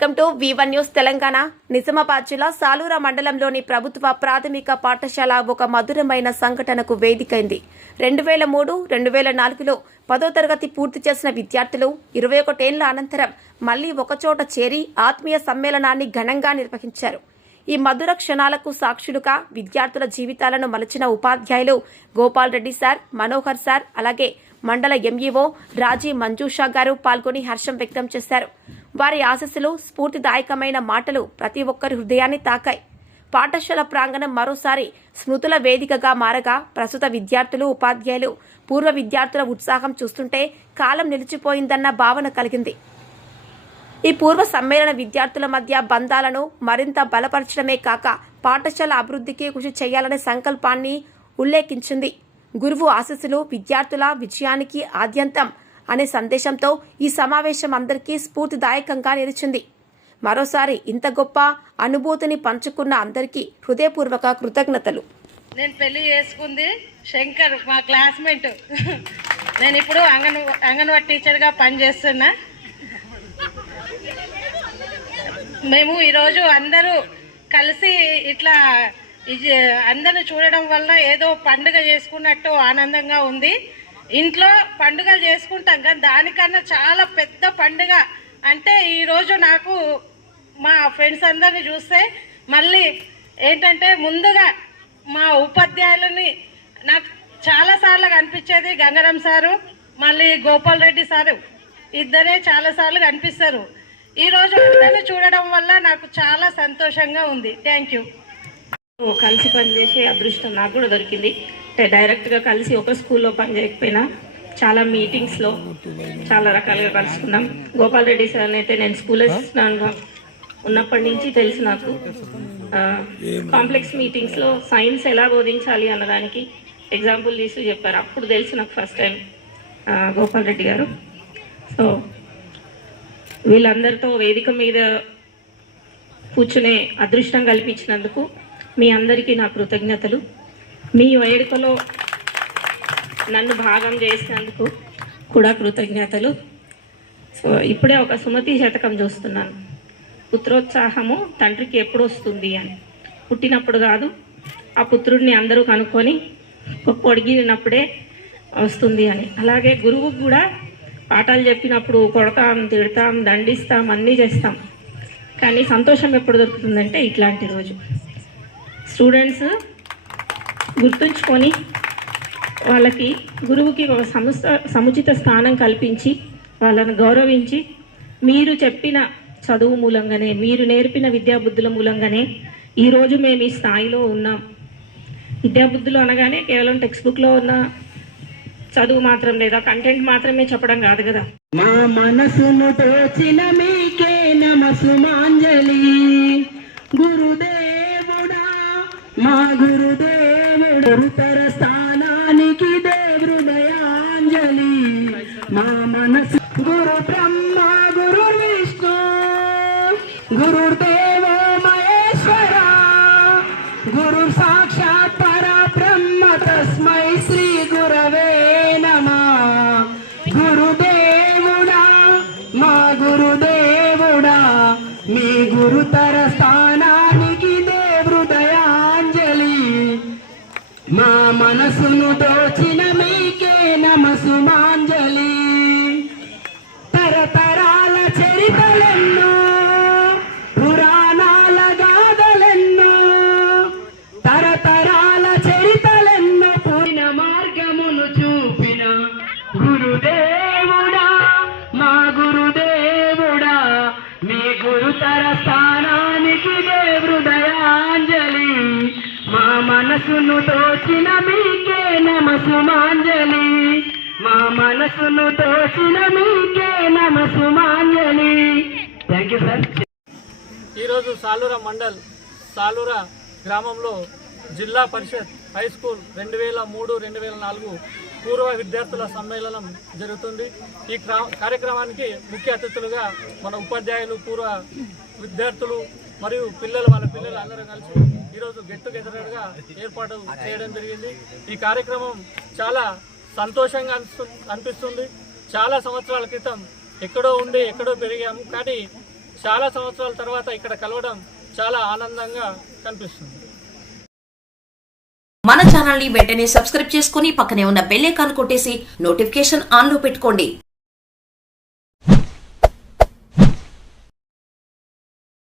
Welcome to one news Telangana. Nizamabad జిల్లా సాలూరా మండలంలోని ప్రభుత్వ ప్రాథమిక పాఠశాల ఒక మధురమైన సంఘటనకు వేదికైంది. రెండు వేల మూడు రెండు వేల నాలుగులో పదో తరగతి పూర్తి చేసిన విద్యార్థులు ఇరవై ఒకటేళ్ళ అనంతరం మళ్ళీ ఒకచోట చేరి ఆత్మీయ సమ్మేళనాన్ని ఘనంగా నిర్వహించారు. ఈ మధుర క్షణాలకు సాక్షులుగా విద్యార్థుల జీవితాలను మలచిన ఉపాధ్యాయులు గోపాల్ రెడ్డి సార్ మనోహర్ సార్ అలాగే మండల ఎంఈఓ రాజీ మంజూషా గారు పాల్గొని హర్షం వ్యక్తం చేశారు. వారి ఆశస్సులు స్ఫూర్తిదాయకమైన మాటలు ప్రతి ఒక్కరి హృదయాన్ని తాకాయి. పాఠశాల ప్రాంగణం మరోసారి స్మృతుల వేదికగా మారగా ప్రస్తుత విద్యార్థులు ఉపాధ్యాయులు పూర్వ విద్యార్థుల ఉత్సాహం చూస్తుంటే కాలం నిలిచిపోయిందన్న భావన కలిగింది. ఈ పూర్వ సమ్మేళన విద్యార్థుల మధ్య బంధాలను మరింత బలపరచడమే కాక పాఠశాల అభివృద్ధికి కృషి చేయాలనే సంకల్పాన్ని ఉల్లేఖించింది. గురువు ఆశీస్సులు విద్యార్థుల విజయానికి ఆద్యంతం. అనే సందేశంతో ఈ సమావేశం అందరికీ స్ఫూర్తిదాయకంగా నిలిచింది. మరోసారి ఇంత గొప్ప అనుభూతిని పంచుకున్న అందరికీ హృదయపూర్వక కృతజ్ఞతలు. నేను పెళ్ళి చేసుకుంది శంకర్ మా క్లాస్మేట్. నేను ఇప్పుడు అంగన్ అంగన్వాడీ టీచర్గా పనిచేస్తున్నా. మేము ఈరోజు అందరూ కలిసి ఇట్లా ఇది అందరిని చూడడం వల్ల ఏదో పండుగ చేసుకున్నట్టు ఆనందంగా ఉంది. ఇంట్లో పండుగలు చేసుకుంటాం కానీ దానికన్నా చాలా పెద్ద పండుగ అంటే ఈరోజు నాకు మా ఫ్రెండ్స్ అందరిని చూస్తే మళ్ళీ ఏంటంటే ముందుగా మా ఉపాధ్యాయులని నాకు చాలా సార్లు కనిపించేది గంగారాం సారు మళ్ళీ గోపాల్ రెడ్డి సారు. ఇద్దరే చాలా సార్లు కనిపిస్తారు. ఈరోజు అందరిని చూడడం వల్ల నాకు చాలా సంతోషంగా ఉంది. థ్యాంక్ యూ కలిసి పనిచేసే అదృష్టం నాకు కూడా దొరికింది. అంటే డైరెక్ట్గా కలిసి ఒక స్కూల్లో పనిచేయకపోయినా చాలా మీటింగ్స్లో చాలా రకాలుగా కలుసుకున్నాం. గోపాల్ రెడ్డి సార్ అయితే నేను స్కూల్ అసిస్టెంట్గా ఉన్నప్పటి నుంచి తెలుసు నాకు. కాంప్లెక్స్ మీటింగ్స్లో సైన్స్ ఎలా బోధించాలి అన్నదానికి ఎగ్జాంపుల్ తీసి చెప్పారు. అప్పుడు తెలుసు నాకు ఫస్ట్ టైం గోపాల్ రెడ్డి గారు. సో వీళ్ళందరితో వేదిక మీద కూర్చునే అదృష్టం కల్పించినందుకు మీ అందరికీ నా కృతజ్ఞతలు. మీ వేడుకలో నన్ను భాగం చేసినందుకు కూడా కృతజ్ఞతలు. సో ఇప్పుడే ఒక సుమతి శతకం చూస్తున్నాను. పుత్రోత్సాహము తండ్రికి ఎప్పుడు వస్తుంది అని. పుట్టినప్పుడు కాదు ఆ పుత్రుడిని అందరూ కనుక్కొని పొడిగినప్పుడే వస్తుంది అని. అలాగే గురువుకు కూడా పాఠాలు చెప్పినప్పుడు కొడతాం తిడతాం దండిస్తాం అన్నీ చేస్తాం. కానీ సంతోషం ఎప్పుడు దొరుకుతుందంటే ఇట్లాంటి రోజు. స్టూడెంట్స్ గుర్తుంచుకొని వాళ్ళకి గురువుకి ఒక సంస్థ సముచిత స్థానం కల్పించి వాళ్ళను గౌరవించి మీరు చెప్పిన చదువు మూలంగానే మీరు నేర్పిన విద్యాబుద్ధుల మూలంగానే ఈరోజు మేము ఈ స్థాయిలో ఉన్నాం. విద్యాబుద్ధులు అనగానే కేవలం టెక్స్ట్ బుక్లో ఉన్న చదువు మాత్రం లేదా కంటెంట్ మాత్రమే చెప్పడం కాదు కదా. మా మనసును తోచిన మీకే నమసుమాంజలి గురుదేవుడా మా గురుదేవుడు గురుతర స్థానానికి దేవృదయాంజలి మా మనసు గురు బ్రహ్మ గురు విష్ణు. గురుదేవో మహేశ్వర. గురు సాక్షాత్ పర బ్రహ్మ తస్మై శ్రీ గురవే నమ. గురుదేవుడా మా గురుదేవుడా మీ గురుతర దోచిన మీకే నమసుమాంజలి. తరతరాల చరితలెన్నో పురాణాల గాథలెన్నో తరతరాల చరితలెన్నో పోయిన మార్గమును చూపిన గురుదేవుడా మా గురుదేవుడా మీ గురుతర స్థానానికి హృదయాంజలి మా మనసును దోచిన మీ నమసుమాంజలి మా మనసును తోచిన మీకే నమసుమాంజలి థ్యాంక్ యూ సార్ ఈరోజు సాలూర మండల్ సాలూర గ్రామంలో జిల్లా పరిషత్ హై స్కూల్ రెండు వేల మూడు రెండు వేల నాలుగు పూర్వ విద్యార్థుల సమ్మేళనం జరుగుతుంది. ఈ క్రా- కార్యక్రమానికి ముఖ్య అతిథులుగా మన ఉపాధ్యాయులు పూర్వ విద్యార్థులు మరియు పిల్లలు వాళ్ళ పిల్లలు అందరూ కలిసి ఈరోజు గెట్ టుగెదర్గా ఏర్పాటు చేయడం జరిగింది. ఈ కార్యక్రమం చాలా సంతోషంగా అనిపిస్తుంది. చాలా సంవత్సరాల క్రితం ఎక్కడో ఉండి ఎక్కడో పెరిగాము కానీ చాలా సంవత్సరాల తర్వాత ఇక్కడ కలవడం చాలా ఆనందంగా కనిపిస్తుంది. మన ఛానల్ని వెంటనే సబ్స్క్రైబ్ చేసుకుని పక్కనే ఉన్న బెల్ ఐకాన్ కొట్టేసి నోటిఫికేషన్ ఆన్లో పెట్టుకోండి.